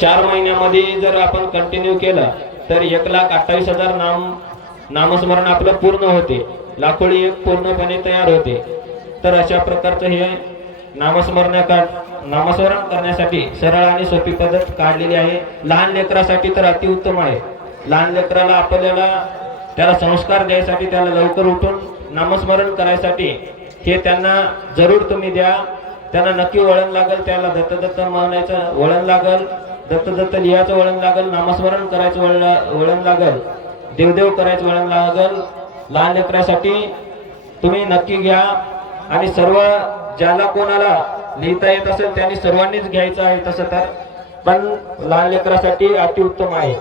4 महिन्यामध्ये जर आपण कंटिन्यू केलं तर 1,28,000 नामस्मरण आपलं पूर्ण होते, लाखोळी एक पूर्णपणे तयार होते। तर अशा प्रकारचं हे नामस्मरण करण्यासाठी सरळ आणि सोपी पद्धत काढलेली आहे। लहान लेकरासाठी तर अतिउत्तम आहे। लहान लेकराला आपल्याला त्याला संस्कार द्यायसाठी, त्याला लवकर उठून नामस्मरण करायसाठी हे त्यांना जरूर तुम्ही द्या। त्यांना नक्की वळण लागल, त्याला दत्त म्हणायचं वळण लागल, दत्त लिहायचं वळण लागल, नामस्मरण करायचं वळण लागल, देवदेव करायचं वळण लागल। लहान लेकरासाठी तुम्ही नक्की घ्या आणि सर्व ज्याला कोणाला लिहिता येत असेल त्यांनी सर्वांनीच घ्यायचं आहे तसं तर, पण लहान लेकरासाठी अतिउत्तम आहे।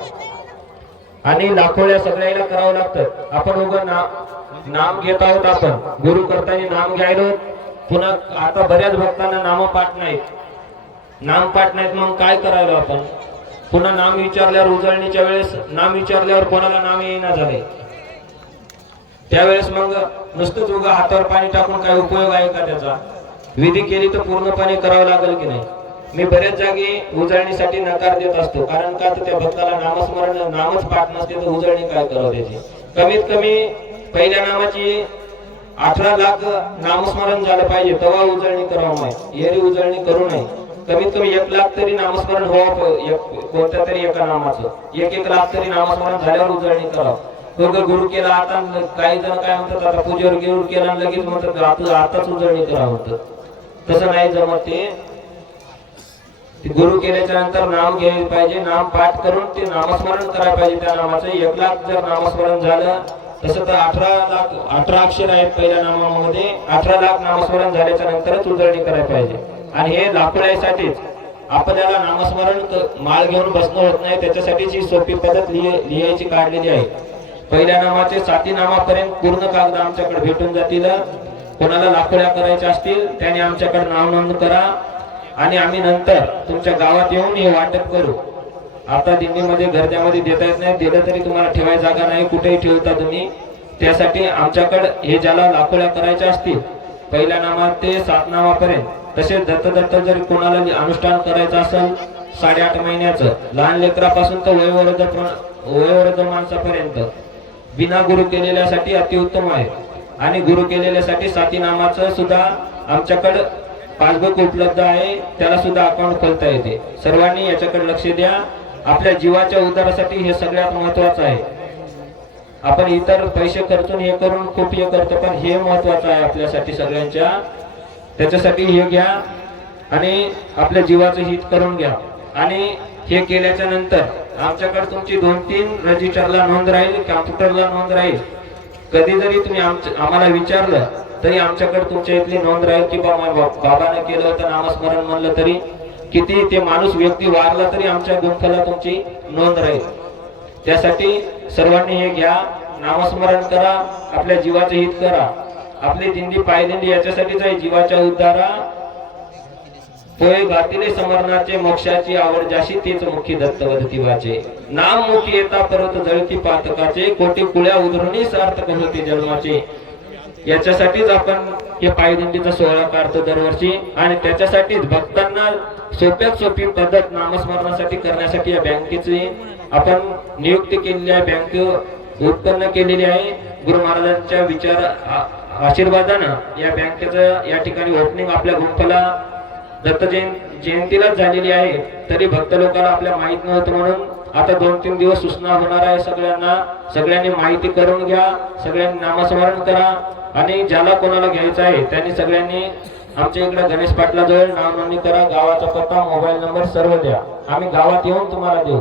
आणि लाखोळ्या सगळ्याला करावं लागतं। आपण उगा नाम घेत आहोत, आपण गुरु करताना नाम घ्यायलो, पुन्हा आता बऱ्याच भक्तांना नाम पाठ नाहीत, मग काय करायला आपण? पुन्हा नाम विचारल्यावर, उजळणीच्या वेळेस नाम विचारल्यावर कोणाला नाम येईना झाले, त्यावेळेस मग नुसतंच उगा हातावर पाणी टाकून काय उपयोग आहे का त्याचा? विधी केली तर पूर्णपणे करावं लागेल की नाही? मी बऱ्याच जागी उजळणीसाठी नकार देत असतो, कारण का तर त्या भक्ताला नामच पाठ नसते तर उजळणी काय करावं त्याची? कमीत कमी पहिल्या नामाची 18 लाख नामस्मरण झालं पाहिजे, तेव्हा उजळणी करावं नाही, एरी उजळणी करू नये। कमीत कमी 1 लाख तरी नामस्मरण व्हावं, कोणत्या तरी एका नामाचं 1 लाख तरी नामस्मरण झाल्यावर उजळणी करावं। गुरु केला, आता काही जण काय म्हणतात, आता पूजेवर गुरु केला लगेच म्हणतात आताच उजळणी करा म्हणतात, तसं नाही जमत। ते गुरु केल्याच्या नंतर नाम घ्यायला पाहिजे, नाम पाठ करून ते नामस्मरण करायला पाहिजे त्या नामाचं। 1 लाख जर नामस्मरण झालं तसं तर 18 अक्षर आहेत पहिल्या नामामध्ये, 18 लाख नामस्मरण झाल्याच्या नंतरच उजळणी करायला पाहिजे। आणि हे लाखोळ्यासाठीच आपल्याला नामस्मरण माळ घेऊन बसणं होत नाही, त्याच्यासाठीच ही सोपी पद्धत लिहायची काढलेली आहे। पहिल्या नामाचे 7 नामापर्यंत पूर्ण कागद आमच्याकडे भेटून जातील। कोणाला लाखोळ्या करायच्या असतील त्याने आमच्याकडे नाव नोंद करा आणि आम्ही नंतर तुमच्या गावात येऊन हे वाटप करू। आता दिंडीमध्ये गर्द्यामध्ये देता येत नाही, दिलं तरी तुम्हाला ठेवायची जागा नाही, कुठेही ठेवता तुम्ही। त्यासाठी आमच्याकडे हे ज्याला लाखोळ्या करायच्या असतील पहिल्या नामात ते 7 नामापर्यंत, तसेच दत्त जर कोणाला अनुष्ठान करायचं असेल 8.5 महिन्याचं, लहान लेकरापासून तर वयोवृद्ध माणसापर्यंत बिना गुरु केलेल्यासाठी अतिउत्तम आहे। आणि गुरु केलेल्यासाठी 7 नामाचं सुद्धा आमच्याकडे पासबुक उपलब्ध आहे, त्याला सुद्धा अकाउंट खोलता येते। सर्वांनी याच्याकडे लक्ष द्या। आपल्या जीवाच्या उद्धारासाठी हे सगळ्यात महत्वाचं आहे। आपण इतर पैसे खर्चून हे करून खूप हे करतो, पण हे महत्वाचं आहे आपल्यासाठी सगळ्यांच्या, त्याच्यासाठी हे घ्या आणि आपल्या जीवाचं हित करून घ्या। आणि हे केल्याच्या नंतर आमच्याकडे तुमची 2-3 रजिस्टरला नोंद राहील, कॉम्प्युटरला नोंद राहील। कधी जरी तुम्ही आम्हाला विचारलं तरी आमच्याकडे तुमच्या इथली नोंद राहील की बाबाने केलं होतं नामस्मरण म्हणलं तरी, किती ते माणूस व्यक्ती वारला तरी आमच्या गुंफाला तुमची नोंद राहील। त्यासाठी सर्वांनी हे घ्या, नामस्मरण करा, आपल्या जीवाचं हित करा। आपली दिंडी पायदिंडी याच्यासाठीच आहे, जीवाच्या उद्धारा पोय घातिले समरणाचे, मोक्षाची आवड जाशी तेच मुखी दत्त वदती वाचे। नाम मुखी येता परत जळती पातकाचे, कोटी कुळ्या उधरुनी सार्थक होते जन्माचे। याच्यासाठीच आपण हे पायदिंडीचा सोहळा काढतो दरवर्षी, आणि त्याच्यासाठीच भक्तांना सोप्यात सोपी पद्धत नामस्मरणासाठी करण्यासाठी या बँकेची आपण नियुक्ती केलेली आहे, बँक उत्पन्न केलेली आहे। गुरु महाराजांच्या विचार आशीर्वादानं या बँकेचं या ठिकाणी ओपनिंग आपल्या गुंफाला दत्त जयंतीलाच झालेली आहे, तरी भक्त लोकांना आपल्या माहित नव्हतं, म्हणून आता 2-3 दिवस सूचना होणार आहे सगळ्यांना। सगळ्यांनी माहिती करून घ्या, सगळ्यांनी नामस्मरण करा आणि ज्याला कोणाला घ्यायचं आहे त्यांनी सगळ्यांनी आमच्या इकडे गणेश पाटलाजवळ नाव नोंदणी करा, गावाचा पत्ता, मोबाईल नंबर सर्व द्या, आम्ही गावात येऊन तुम्हाला देऊ।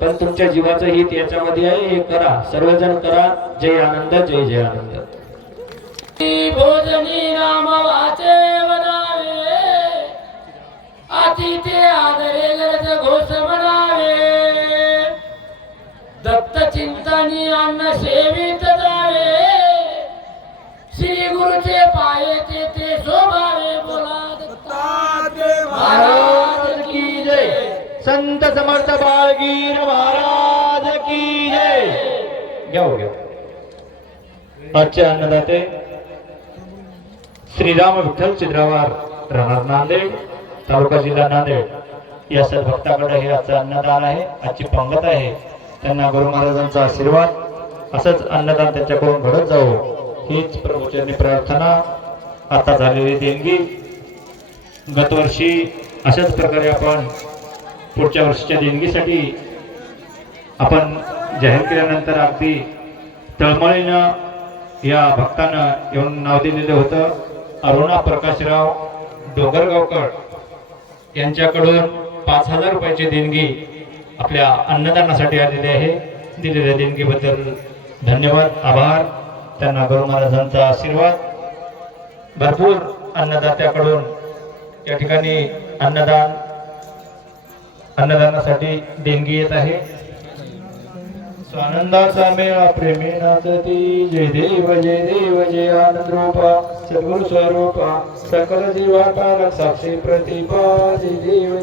पण तुमच्या जीवाचं हित याच्यामध्ये आहे, हे करा, सर्वजण करा। जय आनंद, जय जय आनंद। भोजनी नाम वाचे वनावे, अतिथे आदरे गरज घोष म्हणावे, दत्त चिंतनी अन्न सेवित जावे, श्री गुरुचे पाये ते शोभावे। बोला दत्तात्रय महाराज की जय, संत समर्थ बाळगीर महाराज की जय। घ्या आजचे अन्नदाते श्रीराम विठ्ठल चिद्रावार, राहणार नांदेड, तालुका जिल्हा नांदेड या सद्भक्ताकडे हे आजचं अन्नदान आहे, आजची पंगत आहे. त्यांना गुरु महाराजांचा आशीर्वाद असंच अन्नदान त्यांच्याकडून घडत जावो हीच प्रभूचरणी प्रार्थना. आता झालेली देणगी गतवर्षी अशाच प्रकारे आपण पुढच्या वर्षीच्या देणगीसाठी आपण जाहीर केल्यानंतर अगदी तळमळीनं या भक्तानं येऊन नाव दिलेलं होतं. अरुणा प्रकाशराव डोंगरगावकर यांच्याकडून 5,000 रुपयाची देणगी आपल्या अन्नदानासाठी आलेली आहे. दिलेल्या देणगीबद्दल धन्यवाद, आभार. त्यांना गुरु महाराजांचा आशीर्वाद. भरपूर अन्नदात्याकडून या ठिकाणी अन्नदानासाठी देणगी येत आहे. आनंदाचा मेळा प्रेमी नाचती. जय देव जय देव जय आनंद रूपा सद्गुरु स्वरूपा सकल जीवाकार साक्षी प्रतिभा. जय देव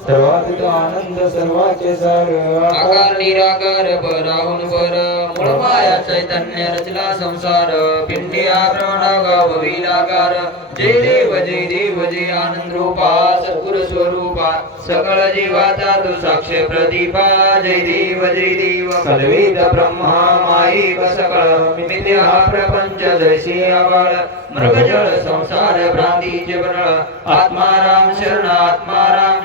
सर्वात आनंद सर्वाचे सार आकार निराकार पराहुन पर मूळ माया चैतन्य रचला संसार. पिंडी आभ्रमण गाव विलाकार. जय देव जय आनंद रूपा सद्गुरु स्वरूपा सकळ जीवाचा तू साक्ष प्रतिभा. जय देव कलविद ब्रह्मा माईक सकळ मिथ्या हा प्रपंच जैसी आबाळ. मृगजळ संसार भ्रांतीचे बरळ. आत्माराम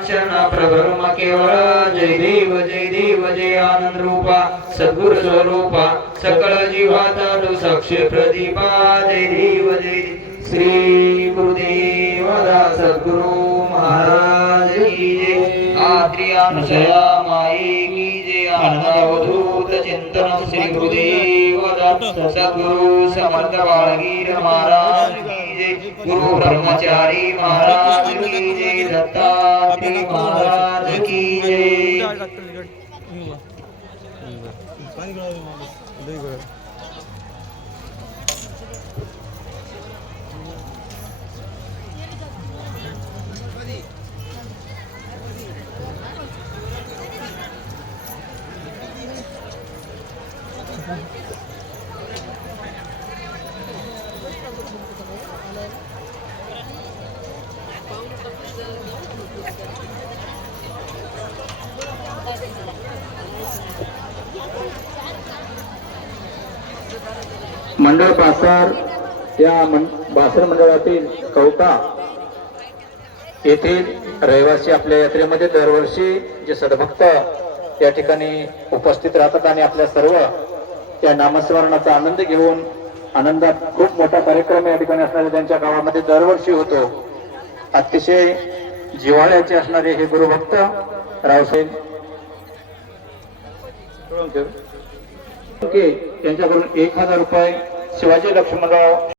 शरण प्रब्रह्म केवळ. जय देव जय आनंद रूपा सद्गुरु स्वरूपा सकळ जीवाचा तू साक्ष प्रतिभा. जय देव श्री गुरुदेव सद्गुरु महाराज की जय. आत्रियानुसया माई की जय. आनंदावधूत चिंतन श्री गुरुदेव सद्गुरु समर्थ बाळगीर महाराज की जय. गुरु ब्रह्मचारी महाराज की जय. दत्तात्रय महाराज की जय. मंडळ बासर या बासर मंडळातील कवटा येथील रहिवासी आपल्या यात्रेमध्ये दरवर्षी जे सद्भक्त या ठिकाणी उपस्थित राहतात आणि आपल्या सर्व त्या नामस्मरणाचा आनंद घेऊन आनंदात खूप मोठा कार्यक्रम या ठिकाणी असणारे त्यांच्या गावामध्ये दरवर्षी होतो. अतिशय जिव्हाळ्याचे असणारे हे गुरुभक्त रावसाहेब यांच्याकडून 1,000 रुपये शिवाजी लक्ष्मणराव